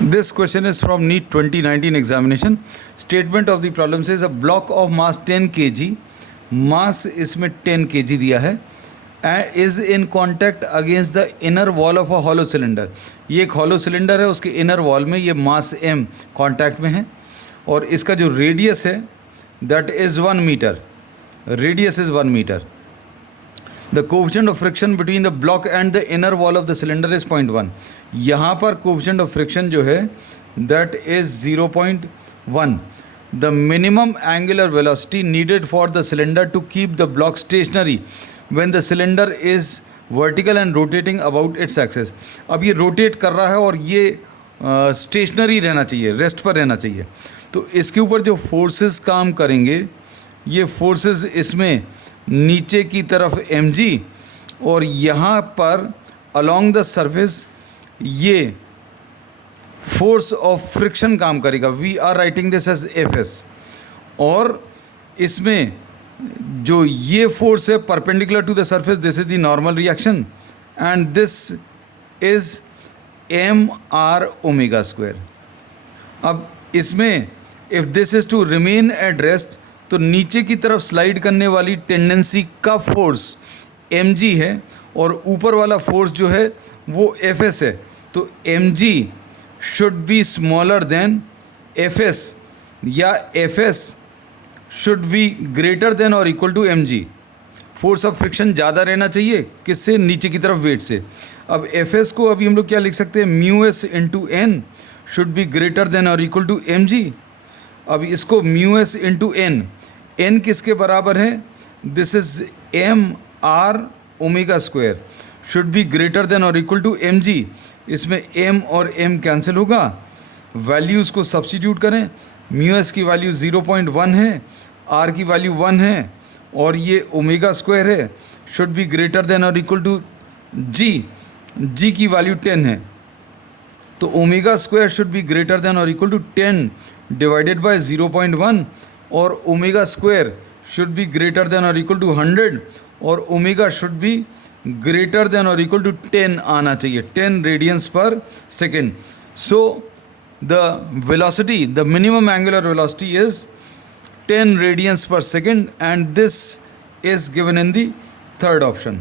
This question is from NEET 2019 examination. Statement of the problem says a block of mass 10 kg, mass इसमें 10 kg दिया है, is in contact against the inner wall of a hollow cylinder. ये एक hollow cylinder है, उसके inner wall में ये mass m contact में है और इसका जो radius है that is 1 meter. Radius is 1 meter. The coefficient of friction between the block and the inner wall of the cylinder is 0.1. यहाँ पर coefficient of friction जो है that is 0.1. The minimum angular velocity needed for the cylinder to keep the block stationary when the cylinder is vertical and rotating about its axis. अब ये rotate कर रहा है और ये stationary रहना चाहिए, rest पर रहना चाहिए. तो इसके ऊपर जो forces काम करेंगे, ये forces इसमें नीचे की तरफ mg और यहाँ पर along the surface ये फोर्स ऑफ फ्रिक्शन काम करेगा. We are writing this as Fs. और इसमें जो ये फोर्स है perpendicular to the surface, this is the normal reaction and this is mr omega square. अब इसमें if this is to remain at rest तो नीचे की तरफ स्लाइड करने वाली टेंडेंसी का फोर्स mg है और ऊपर वाला फोर्स जो है वो Fs है. तो mg should be smaller than Fs या Fs should be greater than और equal to mg. Force of friction ज़्यादा रहना चाहिए किससे, नीचे की तरफ वेट से. अब Fs को अभी हम लोग क्या लिख सकते हैं, μs into n should be greater than और इक्वल टू mg. अब इसको μs इंटू n किसके बराबर है, this is mr omega square should be greater than और इक्वल टू mg. इसमें m और m कैंसिल होगा, वैल्यूज़ को सब्स्टिट्यूट करें. μs की वैल्यू 0.1 है, r की वैल्यू 1 है और ये ओमेगा स्क्वायर है, शुड बी ग्रेटर देन और इक्वल टू g की वैल्यू 10 है. तो omega square should be greater than और इक्वल टू 10 डिवाइडेड बाय 0.1 और omega square should be greater than और इक्वल टू 100 और omega should be greater than और equal to 10 आना चाहिए, 10 radians per second. So the velocity, the minimum angular velocity is 10 radians per second and this is given in the third option.